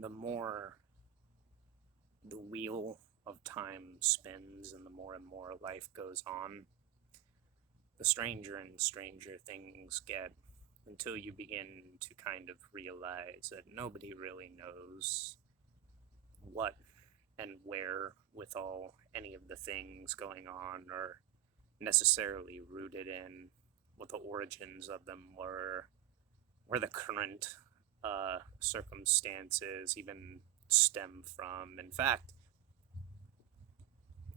the more the wheel of time spins and more life goes on, the stranger and stranger things get until you begin to kind of realize that nobody really knows what and where with all any of the things going on or necessarily rooted in what the origins of them were, where the current circumstances even stem from. In fact,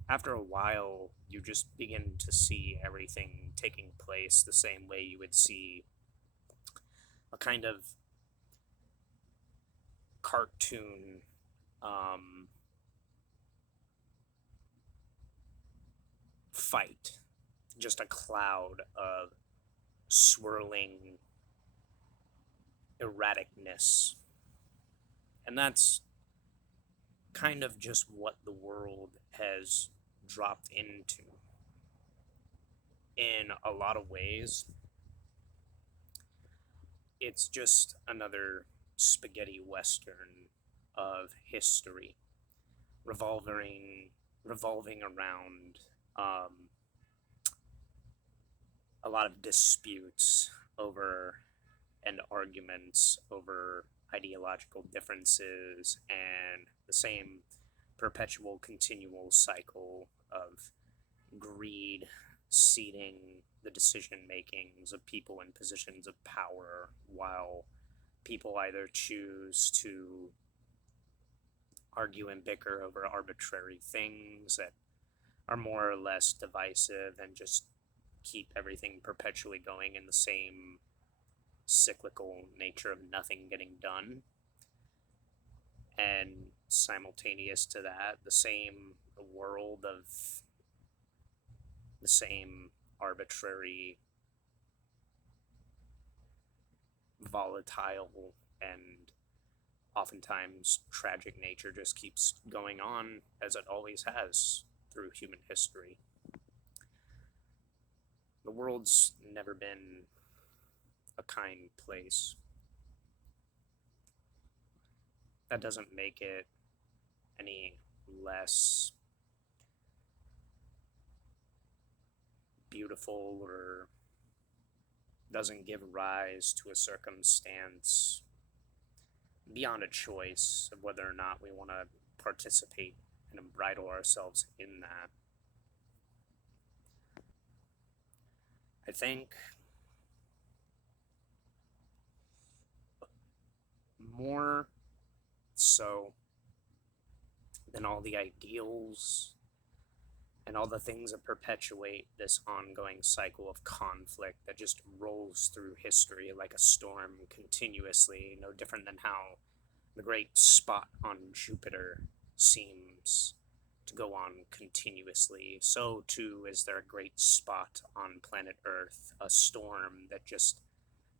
after a while, you just begin to see everything taking place the same way you would see a kind of cartoon um, fight. Just a cloud of swirling erraticness. And that's kind of just what the world has dropped into. In a lot of ways, it's just another spaghetti western of history revolving around a lot of disputes over and arguments over ideological differences and the same perpetual continual cycle of greed seeding the decision makings of people in positions of power, while people either choose to argue and bicker over arbitrary things that are more or less divisive and just keep everything perpetually going in the same cyclical nature of nothing getting done. And simultaneous to that, the same world of the same arbitrary, volatile, and oftentimes tragic nature just keeps going on as it always has through human history. The world's never been a kind place. That doesn't make it any less beautiful or doesn't give rise to a circumstance beyond a choice of whether or not we want to participate and embridle ourselves in that. I think more so than all the ideals and all the things that perpetuate this ongoing cycle of conflict that just rolls through history like a storm continuously, no different than how the great spot on Jupiter seems to go on continuously. So too is there a great spot on planet Earth, a storm that just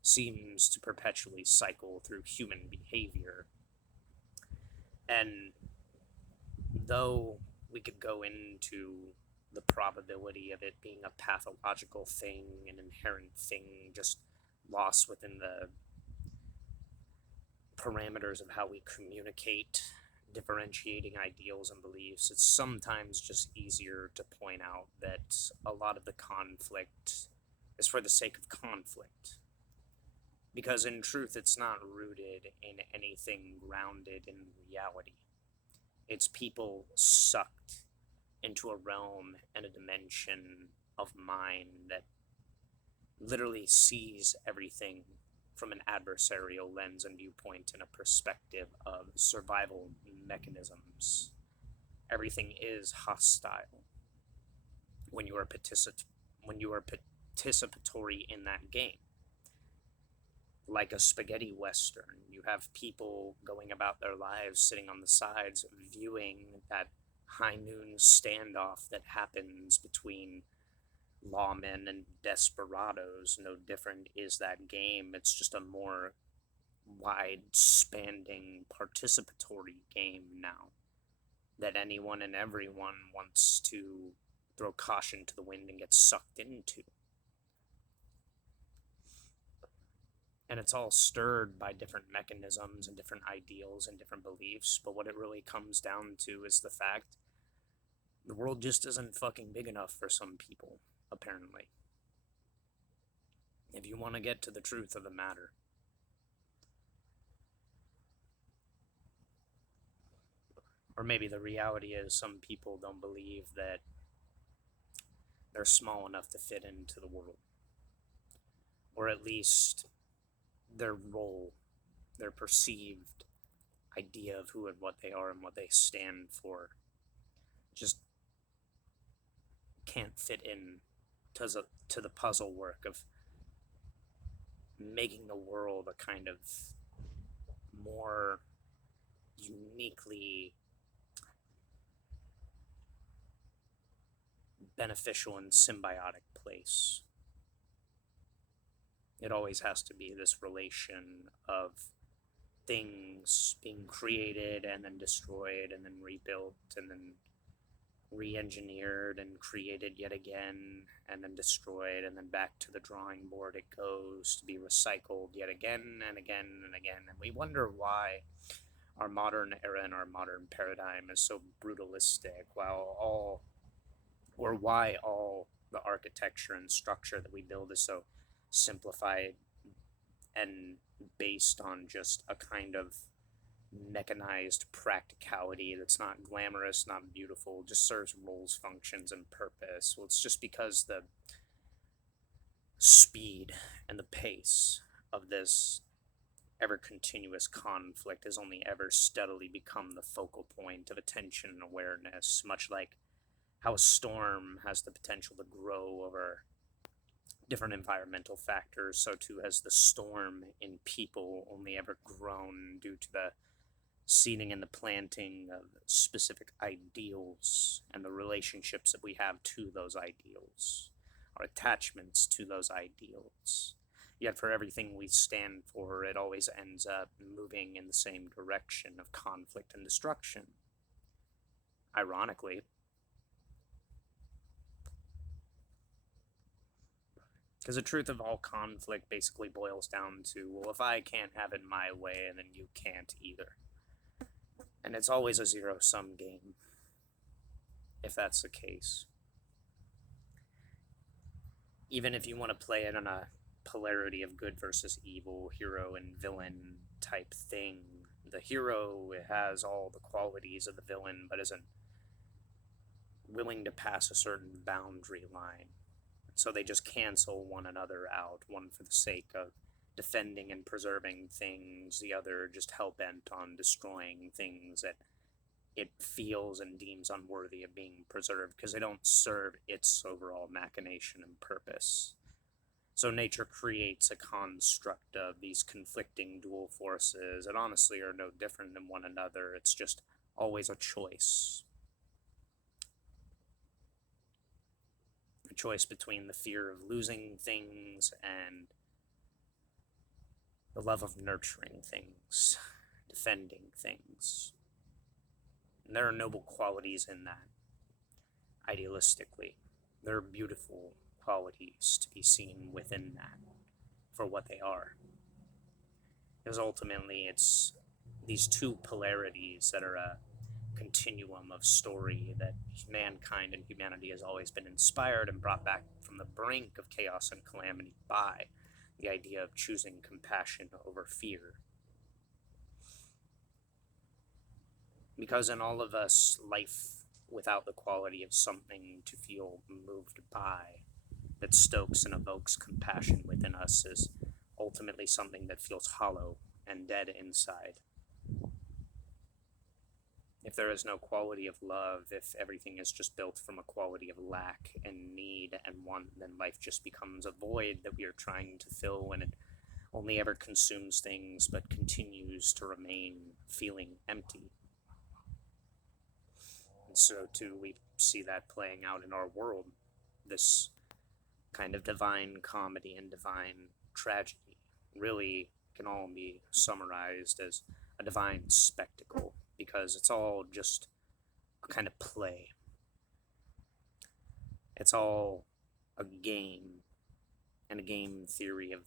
seems to perpetually cycle through human behavior. And though we could go into the probability of it being a pathological thing, an inherent thing, just lost within the parameters of how we communicate differentiating ideals and beliefs, it's sometimes just easier to point out that a lot of the conflict is for the sake of conflict. Because in truth, it's not rooted in anything grounded in reality. It's people sucked into a realm and a dimension of mind that literally sees everything from an adversarial lens and viewpoint and a perspective of survival mechanisms. Everything is hostile when you are participatory in that game. Like a spaghetti western, you have people going about their lives sitting on the sides viewing that high noon standoff that happens between lawmen and desperados. No different is that game. It's just a more wide spanning participatory game now that anyone and everyone wants to throw caution to the wind and get sucked into. And it's all stirred by different mechanisms and different ideals and different beliefs. But what it really comes down to is the fact the world just isn't fucking big enough for some people, apparently. If you want to get to the truth of the matter. Or maybe the reality is some people don't believe that they're small enough to fit into the world. Or at least their role, their perceived idea of who and what they are and what they stand for just can't fit in to the puzzle work of making the world a kind of more uniquely beneficial and symbiotic place. It always has to be this relation of things being created and then destroyed and then rebuilt and then re-engineered and created yet again and then destroyed, and then back to the drawing board it goes to be recycled yet again and again and again. And we wonder why our modern era and our modern paradigm is so brutalistic, why all the architecture and structure that we build is so simplified and based on just a kind of mechanized practicality that's not glamorous, not beautiful, just serves roles, functions, and purpose. Well, it's just because the speed and the pace of this ever continuous conflict has only ever steadily become the focal point of attention and awareness, much like how a storm has the potential to grow over different environmental factors, so too has the storm in people only ever grown due to the seeding and the planting of specific ideals and the relationships that we have to those ideals, our attachments to those ideals. Yet for everything we stand for, it always ends up moving in the same direction of conflict and destruction. Ironically, because the truth of all conflict basically boils down to, well, if I can't have it my way, then you can't either. And it's always a zero-sum game, if that's the case. Even if you want to play it on a polarity of good versus evil, hero and villain type thing, the hero has all the qualities of the villain, but isn't willing to pass a certain boundary line. So they just cancel one another out, one for the sake of defending and preserving things, the other just hell-bent on destroying things that it feels and deems unworthy of being preserved because they don't serve its overall machination and purpose. So nature creates a construct of these conflicting dual forces that honestly are no different than one another. It's just always a choice. A choice between the fear of losing things and the love of nurturing things, defending things. And there are noble qualities in that, idealistically. There are beautiful qualities to be seen within that for what they are. Because ultimately it's these two polarities that are a continuum of story that mankind and humanity has always been inspired and brought back from the brink of chaos and calamity by the idea of choosing compassion over fear. Because in all of us, life without the quality of something to feel moved by that stokes and evokes compassion within us is ultimately something that feels hollow and dead inside. If there is no quality of love, if everything is just built from a quality of lack and need and want, then life just becomes a void that we are trying to fill, and it only ever consumes things but continues to remain feeling empty. And so too we see that playing out in our world, this kind of divine comedy and divine tragedy really can all be summarized as a divine spectacle, because it's all just a kind of play. It's all a game, and a game theory of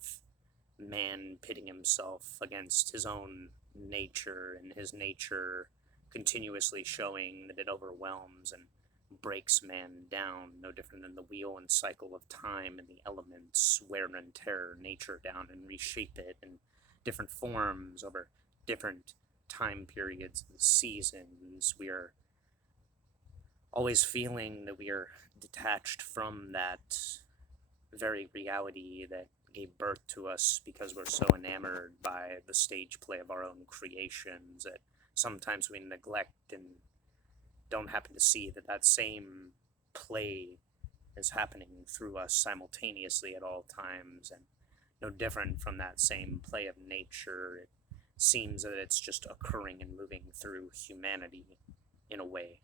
man pitting himself against his own nature, and his nature continuously showing that it overwhelms and breaks man down, no different than the wheel and cycle of time and the elements wear and tear nature down and reshape it in different forms over different time periods and seasons. We are always feeling that we are detached from that very reality that gave birth to us, because we're so enamored by the stage play of our own creations that sometimes we neglect and don't happen to see that that same play is happening through us simultaneously at all times, and no different from that same play of nature. It seems that it's just occurring and moving through humanity in a way.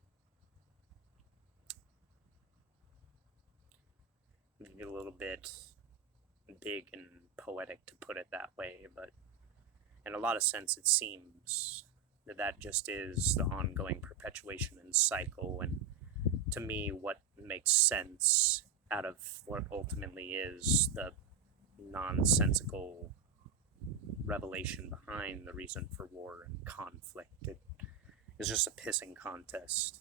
Maybe a little bit big and poetic to put it that way, but in a lot of sense it seems that that just is the ongoing perpetuation and cycle. And to me, what makes sense out of what ultimately is the nonsensical revelation behind the reason for war and conflict, it is just a pissing contest.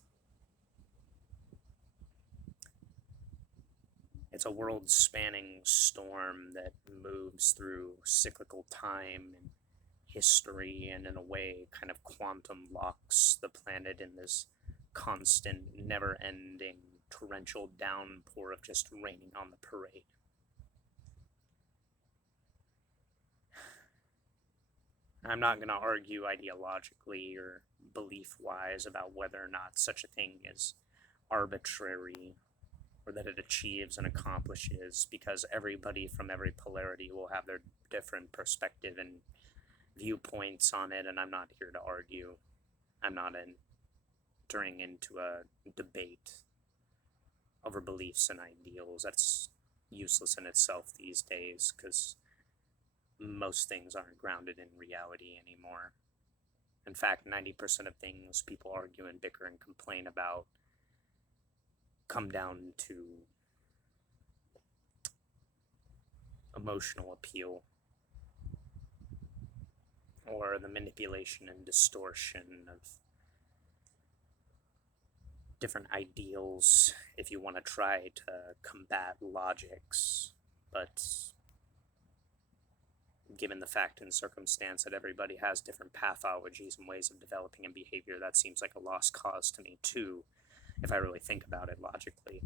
It's a world-spanning storm that moves through cyclical time and history, and in a way kind of quantum locks the planet in this constant, never-ending torrential downpour of just raining on the parade. I'm not going to argue ideologically or belief-wise about whether or not such a thing is arbitrary or that it achieves and accomplishes, because everybody from every polarity will have their different perspective and viewpoints on it, and I'm not here to argue. I'm not entering into a debate over beliefs and ideals. That's useless in itself these days, because most things aren't grounded in reality anymore. In fact, 90% of things people argue and bicker and complain about come down to emotional appeal, or the manipulation and distortion of different ideals if you want to try to combat logics. But given the fact and circumstance that everybody has different pathologies and ways of developing and behavior, that seems like a lost cause to me too, if I really think about it logically.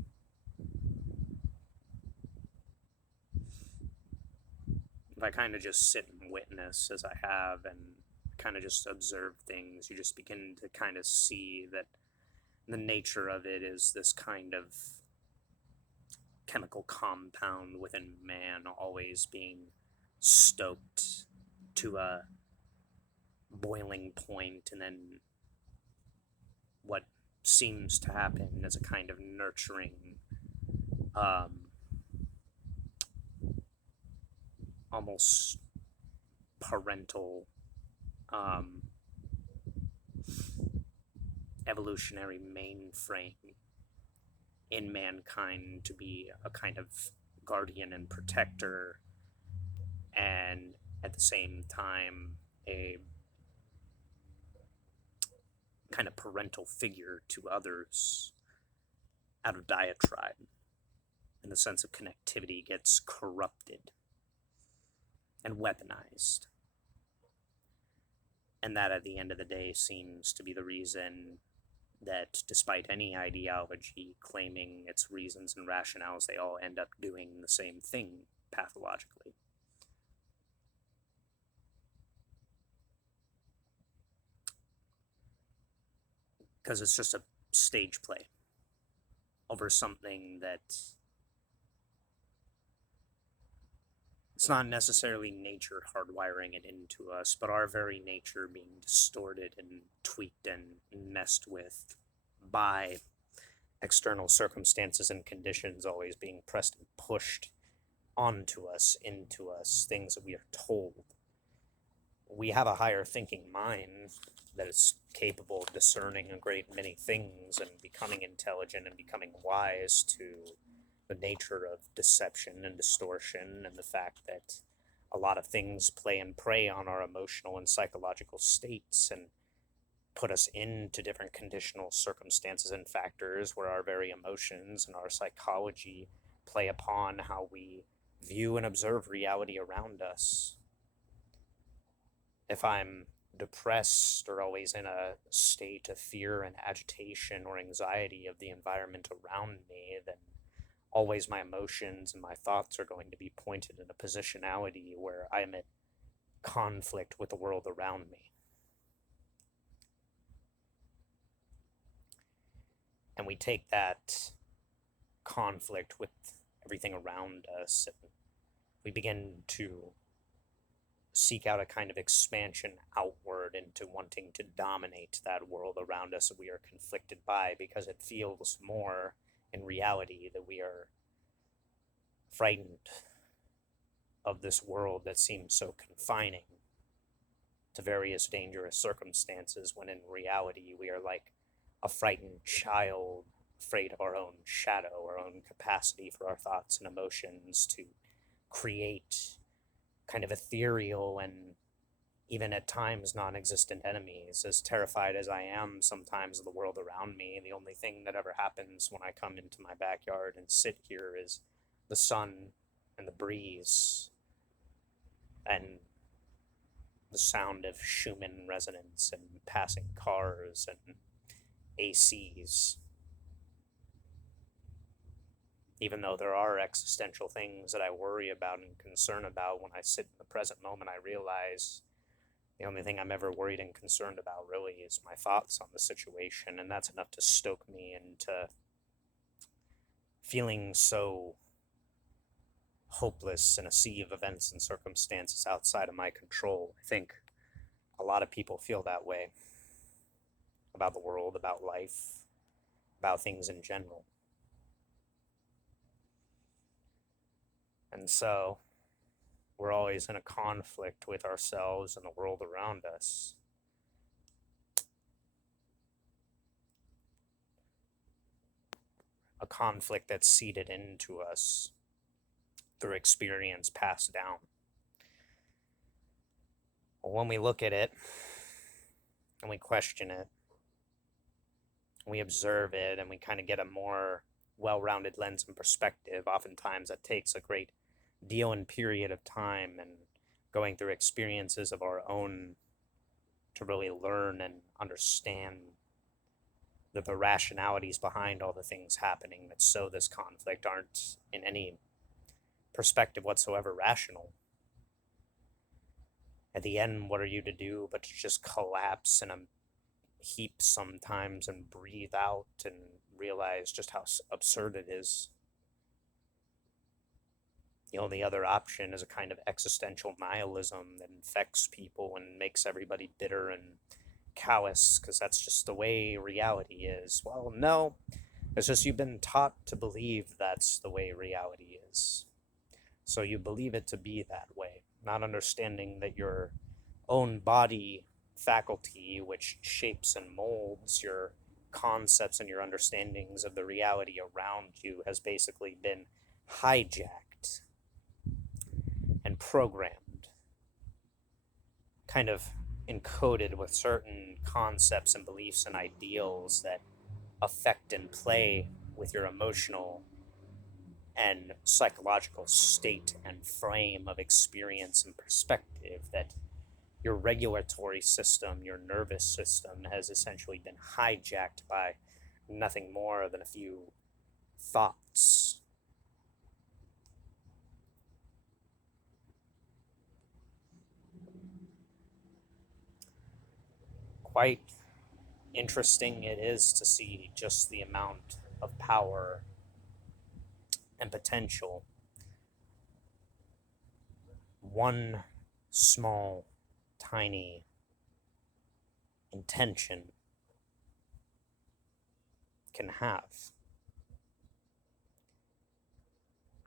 If I kind of just sit and witness, as I have, and kind of just observe things, you just begin to kind of see that the nature of it is this kind of chemical compound within man always being stoked to a boiling point, and then what seems to happen is a kind of nurturing, almost parental, evolutionary mainframe in mankind to be a kind of guardian and protector, and at the same time a kind of parental figure to others out of diatribe, and the sense of connectivity gets corrupted and weaponized. And that, at the end of the day, seems to be the reason that, despite any ideology claiming its reasons and rationales, they all end up doing the same thing pathologically. Because it's just a stage play over something that it's not necessarily nature hardwiring it into us, but our very nature being distorted and tweaked and messed with by external circumstances and conditions always being pressed and pushed onto us, into us, things that we are told. We have a higher thinking mind that is capable of discerning a great many things and becoming intelligent and becoming wise to the nature of deception and distortion, and the fact that a lot of things play and prey on our emotional and psychological states and put us into different conditional circumstances and factors where our very emotions and our psychology play upon how we view and observe reality around us. If I'm depressed or always in a state of fear and agitation or anxiety of the environment around me, then always my emotions and my thoughts are going to be pointed in a positionality where I'm at conflict with the world around me. And we take that conflict with everything around us and we begin to seek out a kind of expansion outward into wanting to dominate that world around us that we are conflicted by, because it feels more in reality that we are frightened of this world that seems so confining to various dangerous circumstances, when in reality we are like a frightened child, afraid of our own shadow, our own capacity for our thoughts and emotions to create kind of ethereal and even at times non-existent enemies. As terrified as I am sometimes of the world around me, the only thing that ever happens when I come into my backyard and sit here is the sun and the breeze and the sound of Schumann resonance and passing cars and ACs. Even though there are existential things that I worry about and concern about, when I sit in the present moment, I realize the only thing I'm ever worried and concerned about really is my thoughts on the situation, and that's enough to stoke me into feeling so hopeless in a sea of events and circumstances outside of my control. I think a lot of people feel that way about the world, about life, about things in general. And so we're always in a conflict with ourselves and the world around us. A conflict that's seeded into us through experience passed down. Well, when we look at it and we question it, we observe it, and we kind of get a more well-rounded lens and perspective, oftentimes that takes a great deal and period of time and going through experiences of our own to really learn and understand the rationalities behind all the things happening that sow this conflict aren't in any perspective whatsoever rational. At the end, what are you to do but to just collapse in a heap sometimes and breathe out and realize just how absurd it is? The only other option is a kind of existential nihilism that infects people and makes everybody bitter and callous, because that's just the way reality is. Well, no, it's just you've been taught to believe that's the way reality is. So you believe it to be that way, not understanding that your own body faculty, which shapes and molds your concepts and your understandings of the reality around you, has basically been hijacked and programmed, kind of encoded with certain concepts and beliefs and ideals that affect and play with your emotional and psychological state and frame of experience and perspective, that your regulatory system, your nervous system, has essentially been hijacked by nothing more than a few thoughts. Quite interesting it is to see just the amount of power and potential one small, tiny intention can have.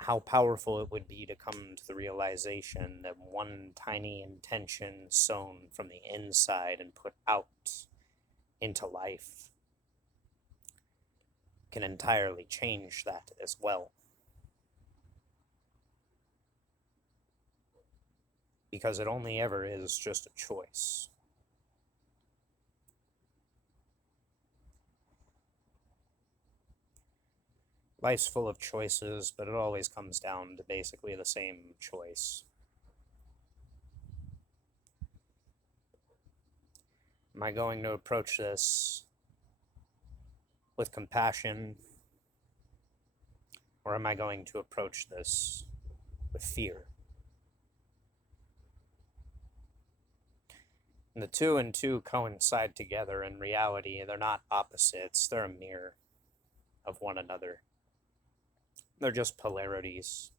How powerful it would be to come to the realization that one tiny intention sown from the inside and put out into life can entirely change that as well. because it only ever is just a choice. Life's full of choices, but it always comes down to basically the same choice. Am I going to approach this with compassion, or am I going to approach this with fear? And the two and two coincide together. In reality, they're not opposites, they're a mirror of one another. They're just polarities.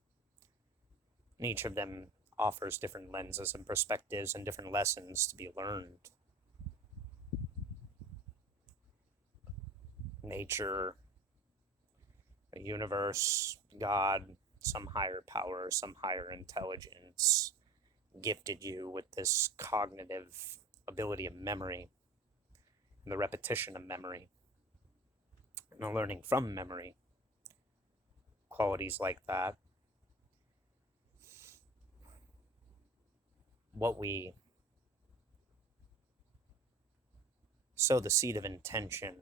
And each of them offers different lenses and perspectives and different lessons to be learned. Nature, the universe, God, some higher power, some higher intelligence gifted you with this cognitive ability of memory and the repetition of memory and the learning from memory. Qualities like that. What we sow the seed of intention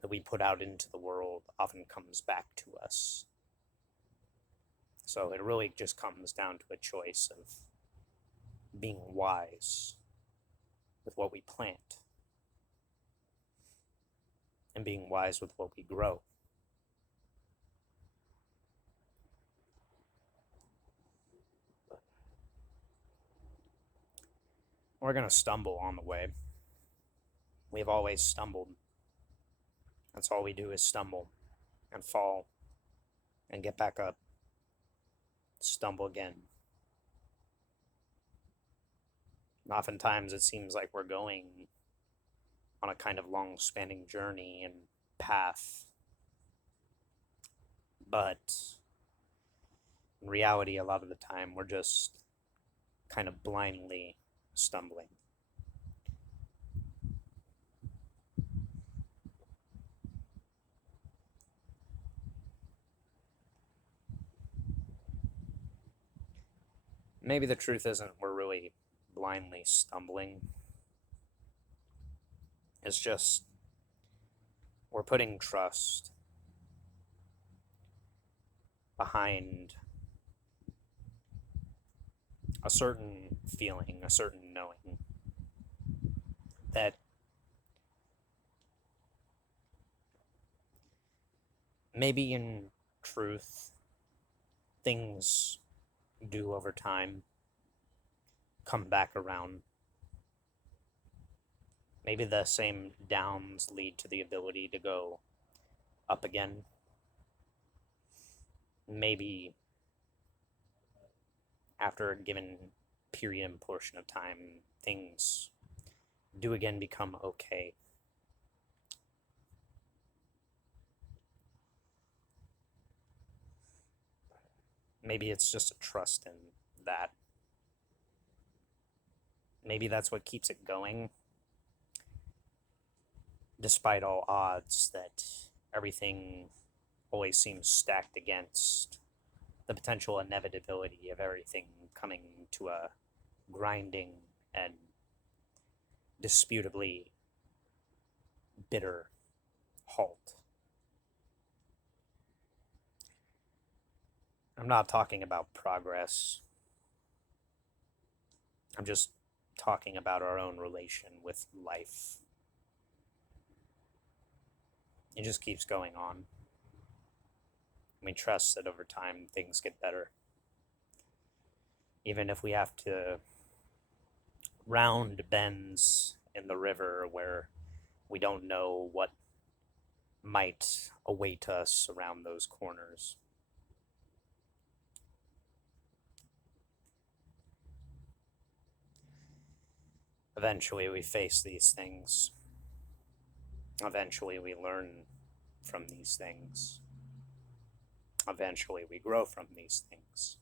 that we put out into the world often comes back to us. So it really just comes down to a choice of being wise with what we plant and being wise with what we grow. We're going to stumble on the way. We've always stumbled. That's all we do is stumble and fall and get back up, stumble again. And oftentimes it seems like we're going on a kind of long-spanning journey and path. But in reality, a lot of the time, we're just kind of blindly stumbling. Maybe the truth isn't we're really blindly stumbling. It's just we're putting trust behind a certain feeling, a certain knowing that maybe in truth things do over time come back around. Maybe the same downs lead to the ability to go up again. Maybe after a given period and portion of time, things do again become okay. Maybe it's just a trust in that. Maybe that's what keeps it going, despite all odds, that everything always seems stacked against the potential inevitability of everything coming to a grinding and disputably bitter halt. I'm not talking about progress. I'm just talking about our own relation with life. It just keeps going on. We trust that over time things get better. Even if we have to round bends in the river where we don't know what might await us around those corners. Eventually we face these things. Eventually we learn from these things. Eventually we grow from these things.